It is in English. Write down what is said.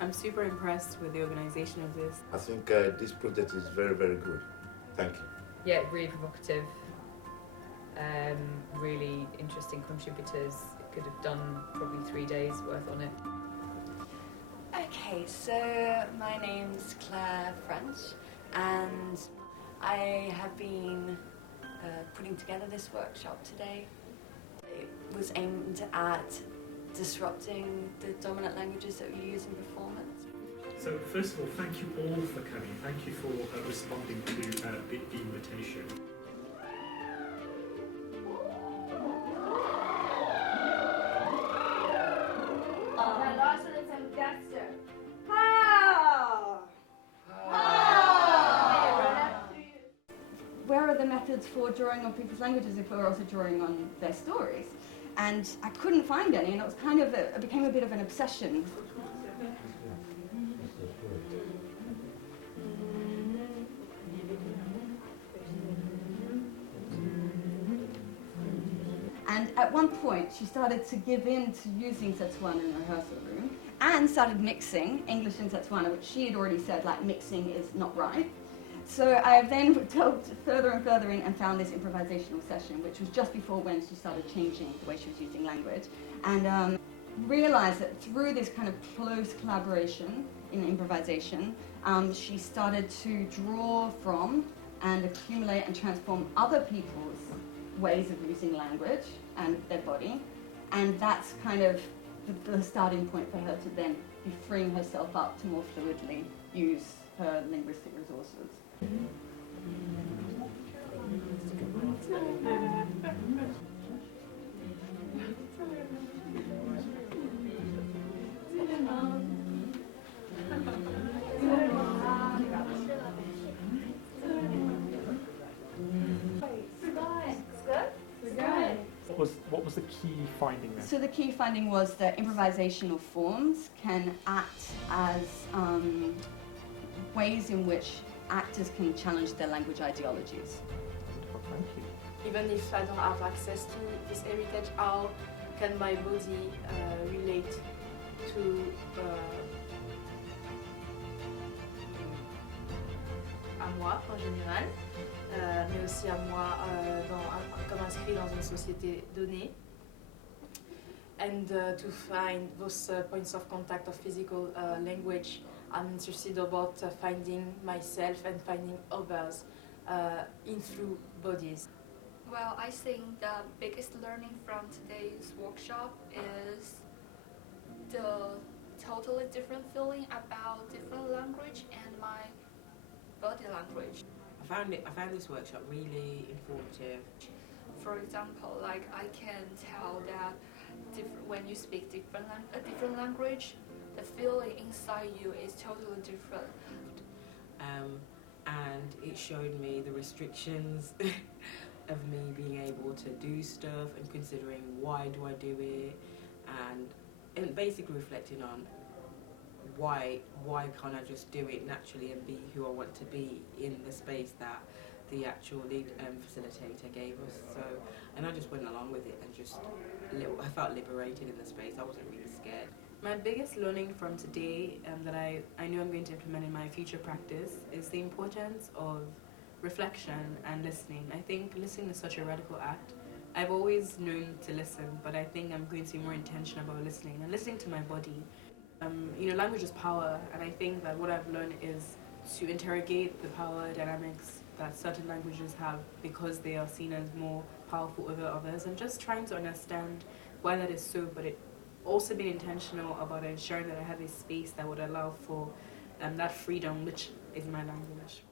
I'm super impressed with the organisation of this. I think this project is very, very good. Thank you. Yeah, really provocative. Really interesting contributors. Could have done probably 3 days worth on it. Okay, so my name's Claire French, and I have been putting together this workshop today. It was aimed at disrupting the dominant languages that we use in performance. So first of all, thank you all for coming. Thank you for responding to the invitation. Where are the methods for drawing on people's languages if we're also drawing on their stories? And I couldn't find any, and it was kind of it became a bit of an obsession. And at one point, she started to give in to using Setswana in the rehearsal room and started mixing English and Setswana, which she had already said, like, mixing is not right. So I then delved further and further in and found this improvisational session, which was just before when she started changing the way she was using language, and realized that through this kind of close collaboration in improvisation, she started to draw from and accumulate and transform other people's ways of using language and their body, and that's kind of the starting point for her to then be freeing herself up to more fluidly use her linguistic resources. What was the key finding then? So the key finding was that improvisational forms can act as ways in which actors can challenge their language ideologies. Thank you. Even if I don't have access to this heritage, how can my body relate to à moi en général, mais aussi à moi comme inscrit dans une société donnée. And to find those points of contact of physical language, I'm interested about finding myself and finding others in through bodies. Well, I think the biggest learning from today's workshop is the totally different feeling about different language and my body language. I found this workshop really informative. For example, like I can tell that when you speak a different language, the feeling inside you is totally different. And it showed me the restrictions of me being able to do stuff and considering why do I do it, and basically reflecting on why can't I just do it naturally and be who I want to be in the space that the actual facilitator gave us. So, and I just went along with it and I felt liberated in the space. I wasn't really scared. My biggest learning from today that I know I'm going to implement in my future practice is the importance of reflection and listening. I think listening is such a radical act. I've always known to listen, but I think I'm going to be more intentional about listening and listening to my body. Language is power, and I think that what I've learned is to interrogate the power dynamics that certain languages have because they are seen as more powerful over others, and just trying to understand why that is so, but it also being intentional about ensuring that I have a space that would allow for that freedom, which is my language.